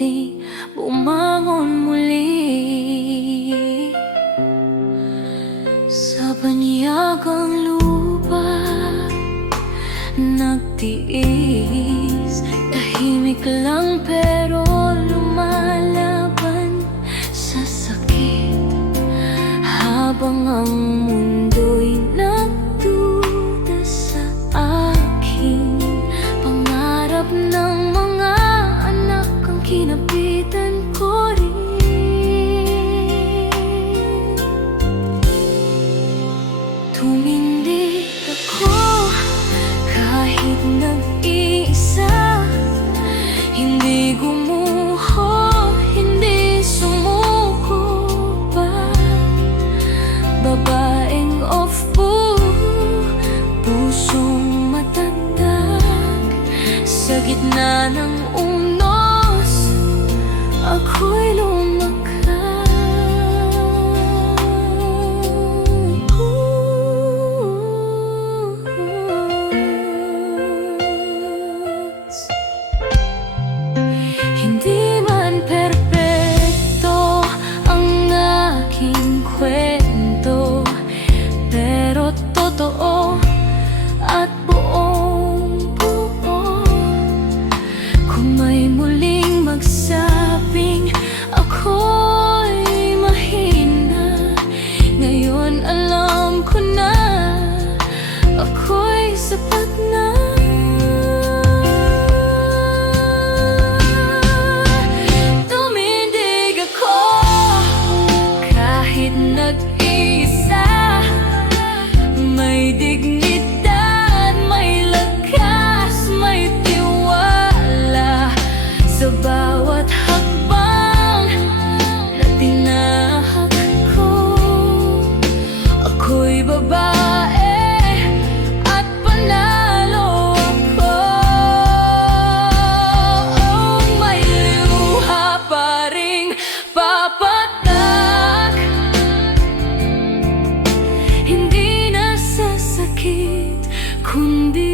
kundi bumangon muli. Sa banyagang lupa nagtiis, tahimik lang pero lumalaban sa sakit, habang ang mundo'y nagduda sa aking pangarap ng mga anak ang kinapitan ko rin. Tumindig ako kahit nag-iisa, hindi gumuho, hindi sumuko pa. Babaeng pusong matatag, sa gitna ng unos ako'y lumakas. Hindi man perpekto ang aking kwento, pero totoo at buong buo. Kung may muling magsabing ako'y mahina, ngayon alam ko na ako'y sapat na. Tumindig ako kahit nag-iisa, may dignidad, may lakas, may tiwala sa bawat hakbang na tinahak ko. Ako'y babae at panalo ako. May luha pa ring papatak, hindi na sa sakit kundi